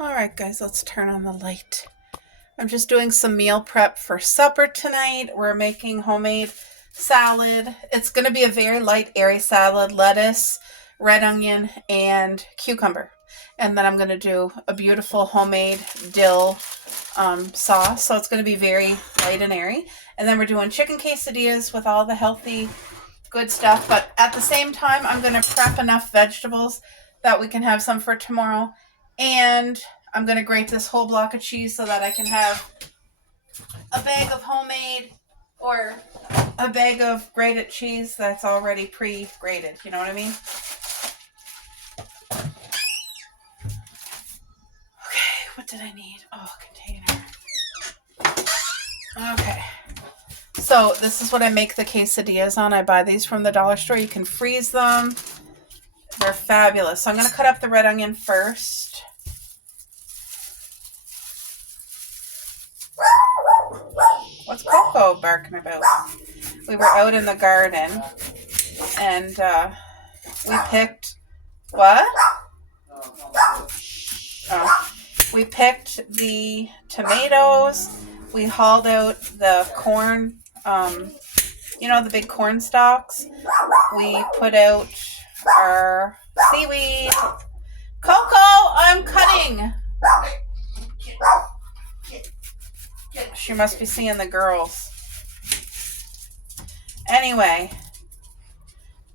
Alright guys, let's turn on the light. I'm just doing some meal prep for supper tonight. We're making homemade salad. It's going to be a very light, airy salad, lettuce, red onion, and cucumber. And then I'm going to do a beautiful homemade dill sauce. So it's going to be very light and airy. And then we're doing chicken quesadillas with all the healthy, good stuff. But at the same time, I'm going to prep enough vegetables that we can have some for tomorrow. And I'm going to grate this whole block of cheese so that I can have a bag of homemade or a bag of grated cheese that's already pre-grated. You know what I mean? Okay, what did I need? Oh, a container. Okay. So this is what I make the quesadillas on. I buy these from the dollar store. You can freeze them. They're fabulous. So I'm going to cut up the red onion first. What's Coco barking about? We were out in the garden and we picked what? Oh, we picked the tomatoes. We hauled out the corn, the big corn stalks. We put out our seaweed. Coco, I'm cutting. She must be seeing the girls. Anyway,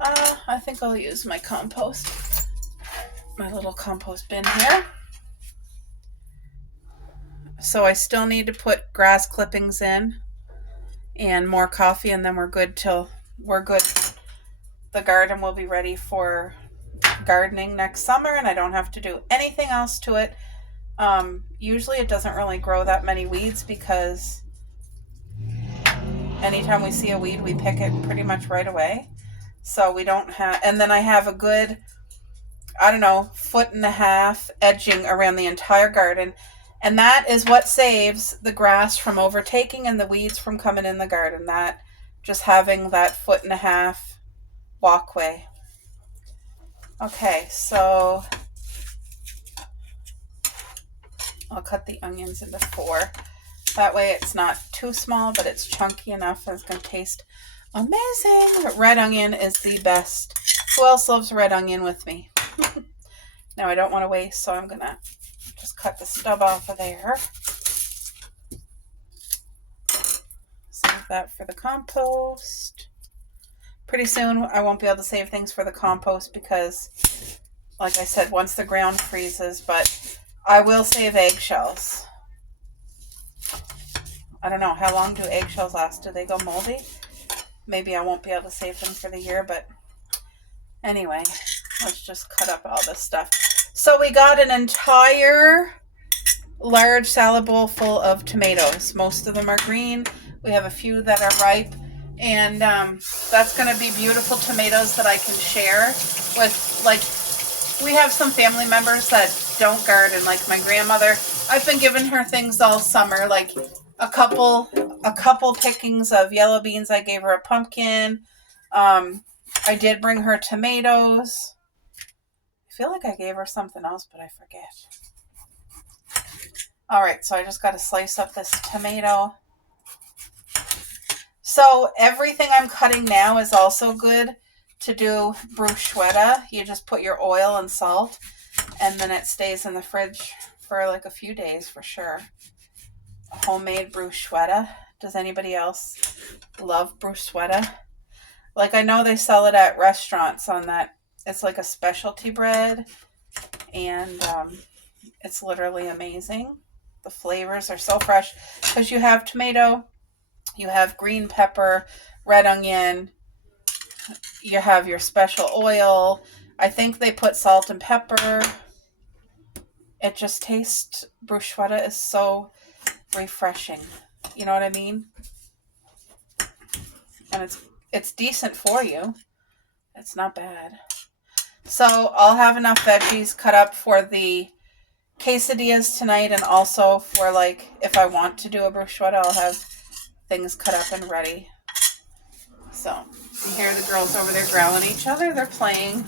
I think I'll use my compost. My little compost bin here. So I still need to put grass clippings in and more coffee, and then we're good. The garden will be ready for gardening next summer, and I don't have to do anything else to it. Usually it doesn't really grow that many weeds because anytime we see a weed, we pick it pretty much right away. So we don't have, and then I have a good, 1.5 foot edging around the entire garden. And that is what saves the grass from overtaking and the weeds from coming in the garden. That just having that 1.5 foot walkway. Okay, so I'll cut the onions into 4. That way it's not too small, but it's chunky enough and it's going to taste amazing. Red onion is the best. Who else loves red onion with me? Now I don't want to waste, so I'm going to just cut the stub off of there. Save that for the compost. Pretty soon I won't be able to save things for the compost because, like I said, once the ground freezes, but I will save eggshells. I don't know, how long do eggshells last? Do they go moldy? Maybe I won't be able to save them for the year, but anyway, let's just cut up all this stuff. So we got an entire large salad bowl full of tomatoes. Most of them are green. We have a few that are ripe, and that's going to be beautiful tomatoes that I can share with, like, we have some family members that don't garden, like my grandmother. I've been giving her things all summer, like a couple pickings of yellow beans. I gave her a pumpkin. I did bring her tomatoes. I feel like I gave her something else, but I forget. All right, so I just got to slice up this tomato. So everything I'm cutting now is also good to do bruschetta. You just put your oil and salt, and then it stays in the fridge for like a few days for sure. A homemade bruschetta. Does anybody else love bruschetta? Like, I know they sell it at restaurants on that. It's like a specialty bread, and it's literally amazing. The flavors are so fresh because you have tomato, you have green pepper, red onion, you have your special oil. I think they put salt and pepper. It just tastes, bruschetta is so refreshing. You know what I mean? And it's decent for you. It's not bad. So I'll have enough veggies cut up for the quesadillas tonight, and also for, like, if I want to do a bruschetta, I'll have things cut up and ready. So you hear the girls over there growling at each other. They're playing.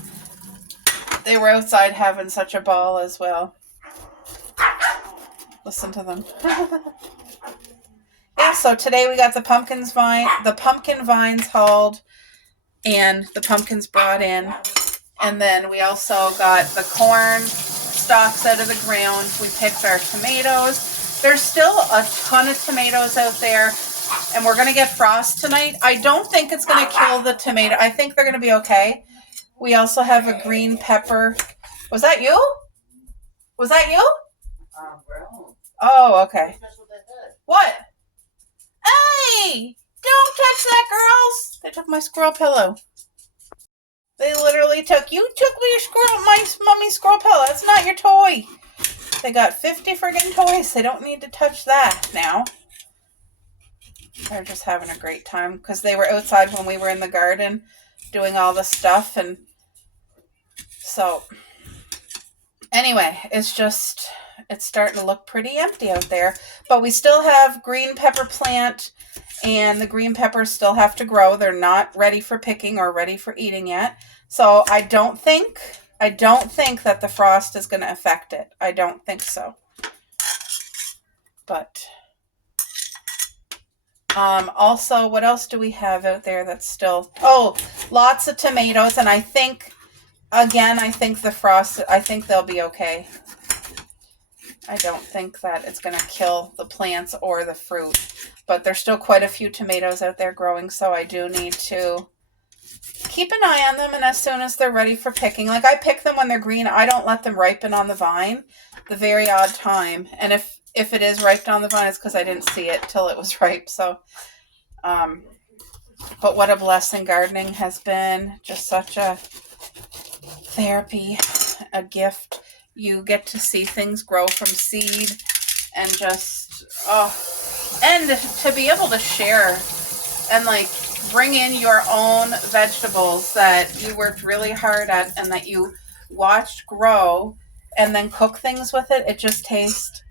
They were outside having such a ball as well. Listen to them. Yeah, so today we got the pumpkin vines hauled and the pumpkins brought in. And then we also got the corn stalks out of the ground. We picked our tomatoes. There's still a ton of tomatoes out there, and we're going to get frost tonight. I don't think it's going to kill the tomato. I think they're going to be okay. We also have a green pepper. Was that you? Was that you? Oh, okay. What? Hey! Don't touch that, girls! They took my squirrel pillow. They literally took my mummy's squirrel pillow. That's not your toy. They got 50 friggin' toys. They don't need to touch that now. They're just having a great time because they were outside when we were in the garden doing all the stuff. And so anyway, it's starting to look pretty empty out there. But we still have green pepper plant, and the green peppers still have to grow. They're not ready for picking or ready for eating yet. So I don't think that the frost is going to affect it. I don't think so. But also, what else do we have out there that's still... Oh, lots of tomatoes. And I think the frost... I think they'll be okay. I don't think that it's going to kill the plants or the fruit. But there's still quite a few tomatoes out there growing, so I do need to keep an eye on them, and as soon as they're ready for picking, like I pick them when they're green. I don't let them ripen on the vine the very odd time. And if it is ripe on the vine, it's because I didn't see it till it was ripe. So, but what a blessing gardening has been. Just such a therapy, a gift. You get to see things grow from seed and just, and to be able to share and like bring in your own vegetables that you worked really hard at and that you watched grow and then cook things with it. It just tastes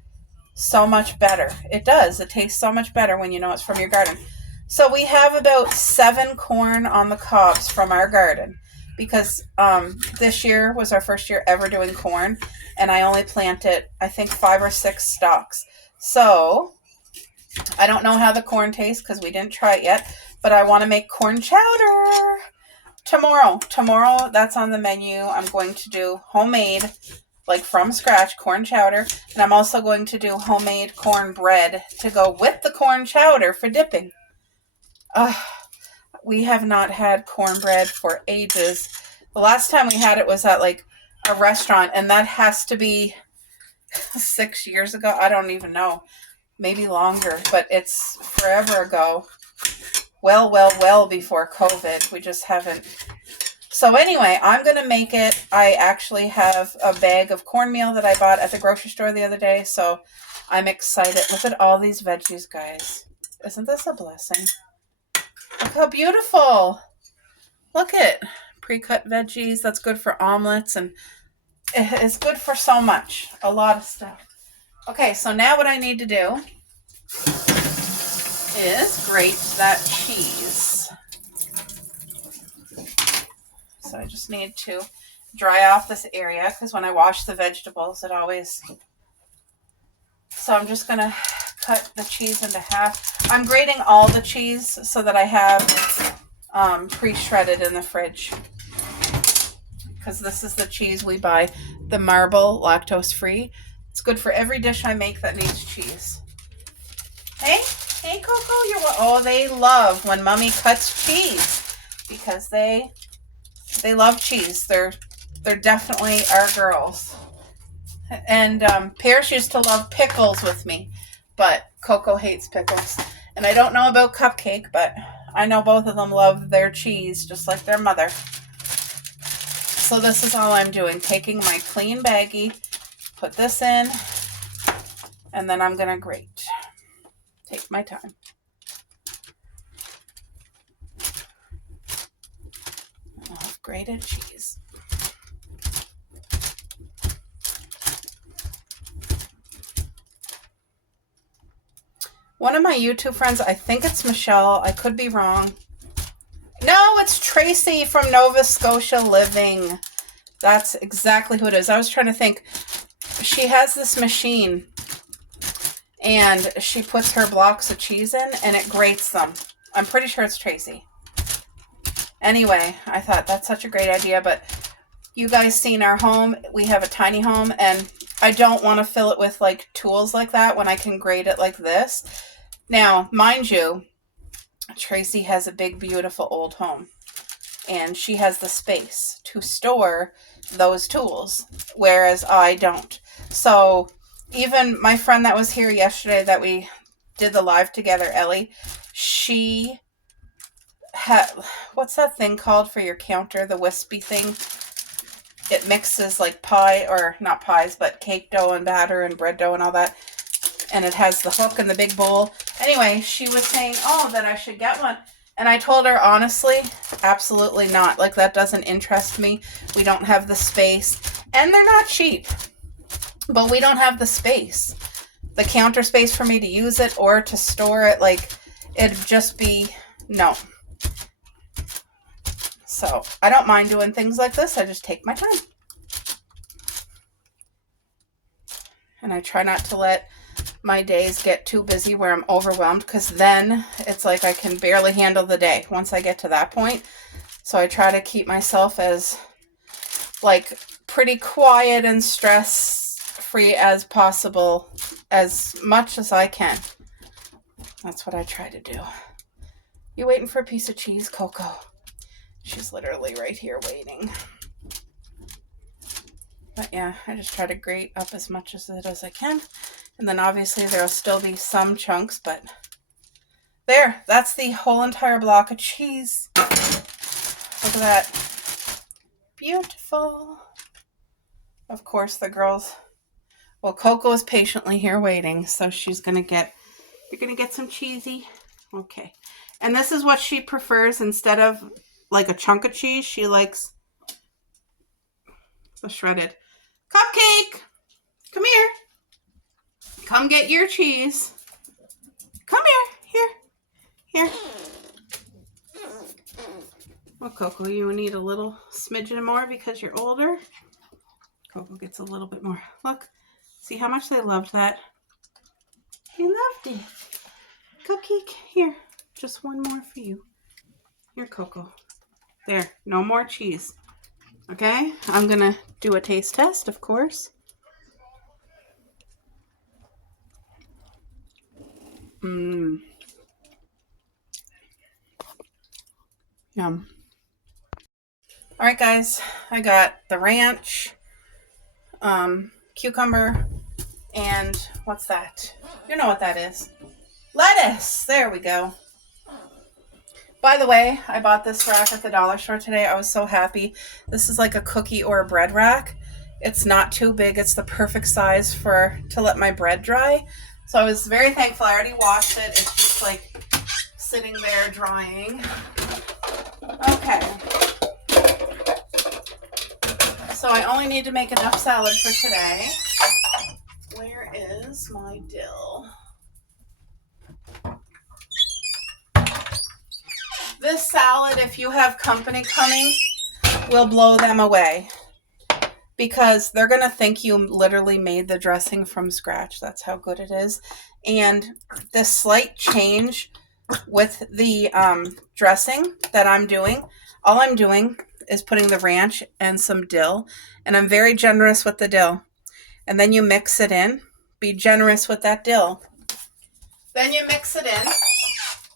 so much better. It does. It tastes so much better when you know it's from your garden. So we have about 7 corn on the cobs from our garden because this year was our first year ever doing corn, and I only planted, I think, 5 or 6 stalks. So I don't know how the corn tastes because we didn't try it yet, but I want to make corn chowder tomorrow. Tomorrow, that's on the menu. I'm going to do homemade, like from scratch, corn chowder. And I'm also going to do homemade corn bread to go with the corn chowder for dipping. We have not had cornbread for ages. The last time we had it was at like a restaurant, and that has to be 6 years ago. I don't even know. Maybe longer, but it's forever ago. Well before COVID. We just haven't. So anyway, I'm going to make it. I actually have a bag of cornmeal that I bought at the grocery store the other day, so I'm excited. Look at all these veggies, guys. Isn't this a blessing? Look how beautiful. Look at pre-cut veggies. That's good for omelets, and it's good for so much. A lot of stuff. Okay, so now what I need to do is grate that cheese. So I just need to dry off this area because when I wash the vegetables, it always... So I'm just going to cut the cheese into half. I'm grating all the cheese so that I have pre-shredded in the fridge. Because this is the cheese we buy, the Marble lactose-free. It's good for every dish I make that needs cheese. Hey Coco, they love when Mommy cuts cheese because they love cheese. They're definitely our girls. And Pierce used to love pickles with me, but Coco hates pickles. And I don't know about Cupcake, but I know both of them love their cheese just like their mother. So this is all I'm doing, taking my clean baggie, put this in, and then I'm going to grate. Take my time. I'll have grated cheese. One of my YouTube friends, I think it's Michelle, I could be wrong. No, it's Tracy from Nova Scotia Living. That's exactly who it is. I was trying to think. She has this machine and she puts her blocks of cheese in and it grates them. I'm pretty sure it's Tracy. Anyway, I thought that's such a great idea, but you guys seen our home. We have a tiny home, and I don't want to fill it with like tools like that when I can grate it like this. Now, mind you, Tracy has a big, beautiful old home, and she has the space to store those tools, whereas I don't. So even my friend that was here yesterday that we did the live together, Ellie, she had, what's that thing called for your counter, the wispy thing? It mixes like pie, or not pies, but cake dough and batter and bread dough and all that. And it has the hook and the big bowl. Anyway, she was saying, oh, that I should get one. And I told her, honestly, absolutely not. Like, that doesn't interest me. We don't have the space. And they're not cheap. But we don't have the space. The counter space for me to use it or to store it. Like, it'd just be, no. So, I don't mind doing things like this. I just take my time. And I try not to let my days get too busy where I'm overwhelmed, because then it's like I can barely handle the day once I get to that point. So I try to keep myself as like pretty quiet and stress free as possible, as much as I can. That's what I try to do. You waiting for a piece of cheese, Coco? She's literally right here waiting. But yeah, I just try to grate up as much of it as I can. And then obviously there'll still be some chunks, but there, that's the whole entire block of cheese. Look at that. Beautiful. Of course, the girls, well, Coco is patiently here waiting, so she's going to get, you're going to get some cheesy. Okay. And this is what she prefers. Instead of like a chunk of cheese, she likes the shredded. Cupcake, come here. Come get your cheese. Come here. Here. Well, Coco, you need a little smidgen more because you're older. Coco gets a little bit more. Look. See how much they loved that? They loved it. Cupcake. Here. Just one more for you. Here, Coco. There. No more cheese. Okay? I'm going to do a taste test, of course. Yum. All right, guys. I got the ranch, cucumber, and what's that? You know what that is. Lettuce. There we go. By the way, I bought this rack at the dollar store today. I was so happy. This is like a cookie or a bread rack. It's not too big. It's the perfect size to let my bread dry. So I was very thankful. I already washed it. It's just like sitting there drying. Okay. So I only need to make enough salad for today. Where is my dill? This salad, if you have company coming, will blow them away. Because they're going to think you literally made the dressing from scratch. That's how good it is. And this slight change with the dressing that I'm doing, all I'm doing is putting the ranch and some dill. And I'm very generous with the dill. And then you mix it in. Be generous with that dill. Then you mix it in.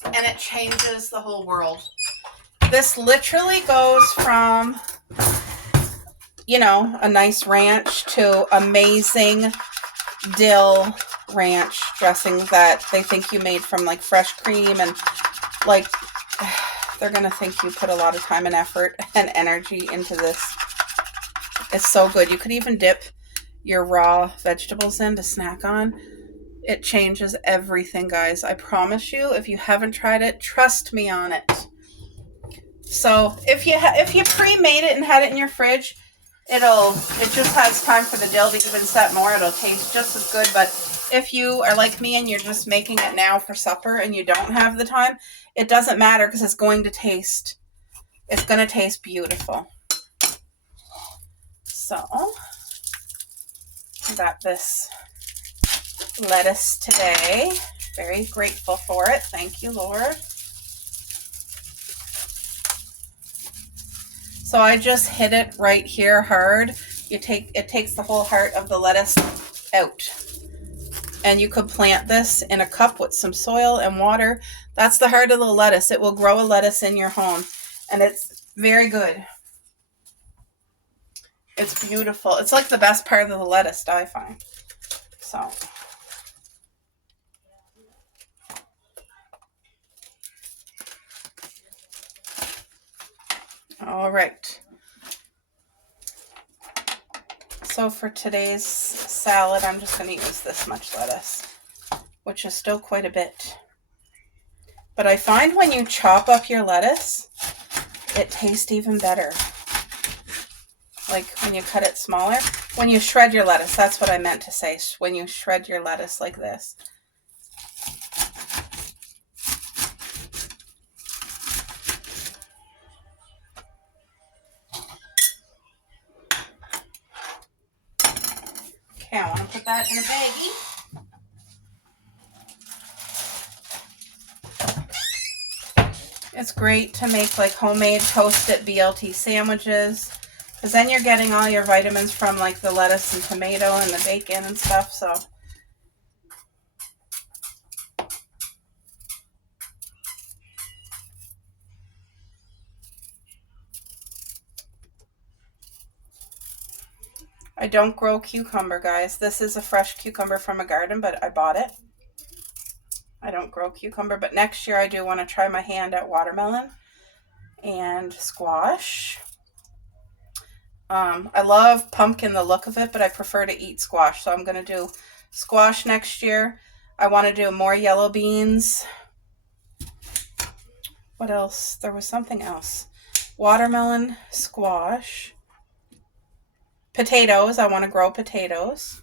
And it changes the whole world. This literally goes from, a nice ranch to amazing dill ranch dressing that they think you made from like fresh cream, and like they're going to think you put a lot of time and effort and energy into this. It's so good. You could even dip your raw vegetables in to snack on. It changes everything, guys. I promise you, if you haven't tried it, trust me on it. So if you pre-made it and had it in your fridge, it just has time for the dill to even set more. It'll taste just as good. But if you are like me and you're just making it now for supper and you don't have the time, it doesn't matter because it's going to taste beautiful. So I got this lettuce today. Very grateful for it. Thank you, Lord. So I just hit it right here hard. It takes the whole heart of the lettuce out. And you could plant this in a cup with some soil and water. That's the heart of the lettuce. It will grow a lettuce in your home. And it's very good. It's beautiful. It's like the best part of the lettuce, I find. So. All right. So for today's salad, I'm just going to use this much lettuce, which is still quite a bit. But I find when you chop up your lettuce, it tastes even better. Like when you cut it smaller. When you shred your lettuce, that's what I meant to say. When you shred your lettuce like this. Okay, I want to put that in a baggie. It's great to make like homemade toasted BLT sandwiches, because then you're getting all your vitamins from like the lettuce and tomato and the bacon and stuff. So I don't grow cucumber, guys. This is a fresh cucumber from a garden, but I bought it. I don't grow cucumber, but next year I do want to try my hand at watermelon and squash. I love pumpkin, the look of it, but I prefer to eat squash. So I'm going to do squash next year. I want to do more yellow beans. What else? There was something else. Watermelon, squash. Potatoes. I want to grow potatoes.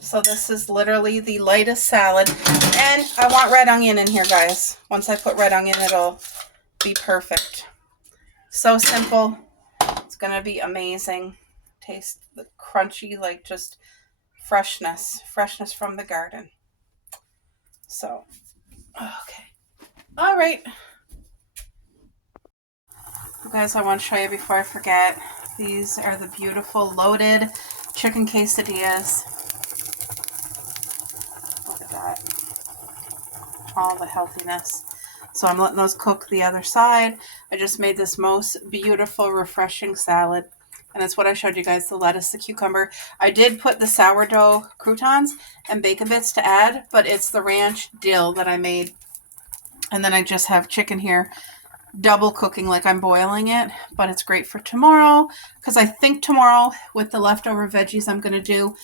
So this is literally the lightest salad. And I want red onion in here, guys. Once I put red onion, it'll be perfect. So simple. It's going to be amazing. Taste the crunchy, like just freshness from the garden. So, okay. All right. Guys, I want to show you before I forget. These are the beautiful loaded chicken quesadillas. Look at that. All the healthiness. So I'm letting those cook the other side. I just made this most beautiful, refreshing salad. And it's what I showed you guys, the lettuce, the cucumber. I did put the sourdough croutons and bacon bits to add, but it's the ranch dill that I made. And then I just have chicken here, double cooking like I'm boiling it. But it's great for tomorrow, because I think tomorrow with the leftover veggies I'm going to do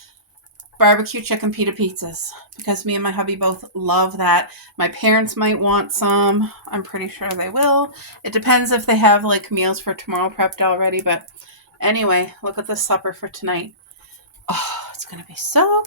barbecue chicken pita pizzas, because me and my hubby both love that. My parents might want some. I'm pretty sure they will. It depends if they have like meals for tomorrow prepped already, but anyway, look at the supper for tonight. Oh, it's going to be so